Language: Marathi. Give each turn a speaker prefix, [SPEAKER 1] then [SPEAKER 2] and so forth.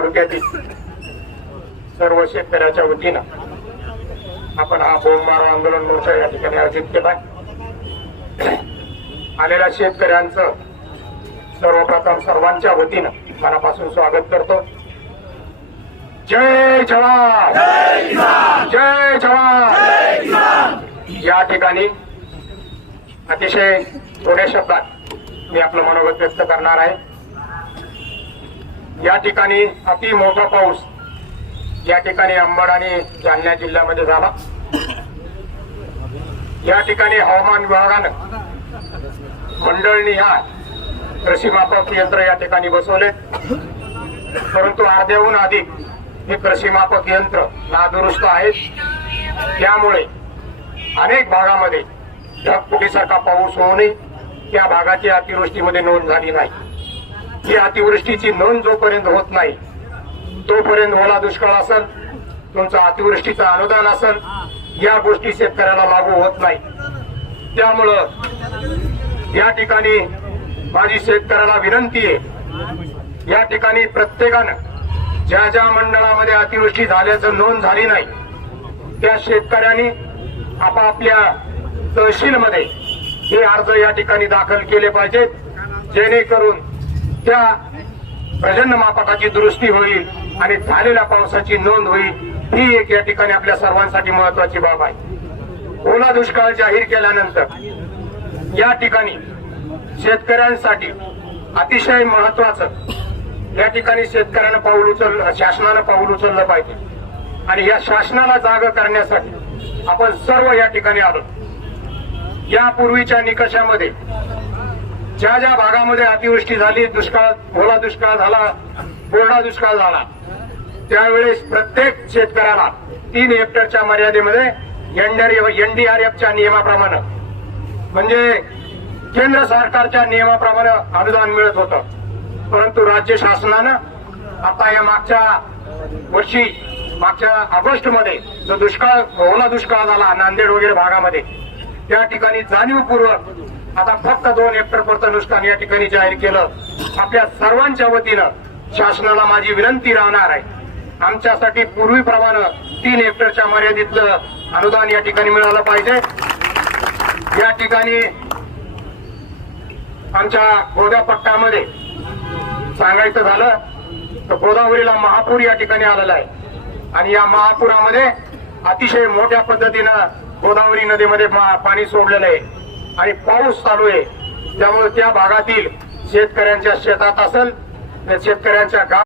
[SPEAKER 1] तालुक्यातील सर्व शेतकऱ्याच्या वतीनं आपण हा बोंबमारो आंदोलन मोर्चा या ठिकाणी आयोजित केलाय आलेल्या शेतकऱ्यांचं सर्वप्रथम सर्वांच्या वतीनं मनापासून स्वागत करतो. जय जवान! जय जवान! या ठिकाणी अतिशय थोड्या शब्दात मी आपलं मनोगत व्यक्त करणार आहे. या ठिकाणी अति मोठा पाऊस. या ठिकाणी अंबड आणि जालना जिल्ह्यामध्ये झाला. या ठिकाणी हवामान विभागानं मंडळनिहाय कृषी मापक यंत्र या ठिकाणी बसवले. परंतु अर्ध्याहून अधिक हे कृषी मापक यंत्र नादुरुस्त आहेत. त्यामुळे अनेक भागामध्ये ढगफुटीसारखा पाऊस होऊनही त्या भागाची अतिवृष्टीमध्ये नोंद झाली नाही. ही अतिवृष्टीची नोंद जोपर्यंत होत नाही तोपर्यंत ओला दुष्काळ असेल तुमचं अतिवृष्टीचं अनुदान असेल या गोष्टी शेतकऱ्याला लागू होत नाही. त्यामुळं या ठिकाणी माझी शेतकऱ्याला विनंती आहे या ठिकाणी प्रत्येकानं ज्या ज्या मंडळामध्ये अतिवृष्टी झाल्याचं नोंद झाली नाही त्या शेतकऱ्यांनी आपापल्या तहसीलमध्ये हे अर्ज या ठिकाणी दाखल केले पाहिजेत जेणेकरून त्या प्रजन्य मापकाची दुरुस्ती होईल आणि झालेल्या पावसाची नोंद होईल ही एक या ठिकाणी आपल्या सर्वांसाठी महत्वाची बाब आहे. ओला दुष्काळ जाहीर केल्यानंतर या ठिकाणी शेतकऱ्यांसाठी अतिशय महत्वाचं या ठिकाणी शेतकऱ्यानं पाऊल उचल शासनानं पाऊल उचललं पाहिजे. आणि या शासनाला जाग करण्यासाठी आपण सर्व या ठिकाणी आलो. यापूर्वीच्या निकषामध्ये ज्या ज्या भागामध्ये अतिवृष्टी झाली दुष्काळ ओला दुष्काळ झाला कोरडा दुष्काळ झाला त्यावेळेस प्रत्येक शेतकऱ्याला तीन हेक्टरच्या मर्यादेमध्ये एनडीआरएफच्या नियमाप्रमाणे म्हणजे केंद्र सरकारच्या नियमाप्रमाणे अनुदान मिळत होतं. परंतु राज्य शासनानं आता या मागच्या वर्षी मागच्या ऑगस्टमध्ये जो दुष्काळ ओला दुष्काळ झाला नांदेड वगैरे भागामध्ये त्या ठिकाणी जाणीवपूर्वक आता फक्त दोन हेक्टर पुरतं नुकसान या ठिकाणी जाहीर केलं. आपल्या सर्वांच्या वतीनं शासनाला माझी विनंती राहणार आहे. आमच्यासाठी पूर्वीप्रमाणे तीन हेक्टरच्या मर्यादितलं अनुदान या ठिकाणी मिळालं पाहिजे. या ठिकाणी आमच्या गोदा सांगायचं झालं तर गोदावरीला महापूर या ठिकाणी आलेला आहे. आणि या महापुरामध्ये अतिशय मोठ्या पद्धतीनं गोदावरी नदीमध्ये पाणी सोडलेलं आहे. आणि पाऊस चालू आहे. त्यामुळे त्या भागातील शेतकऱ्यांच्या शेतात असेल त्या शेतकऱ्यांच्या गाव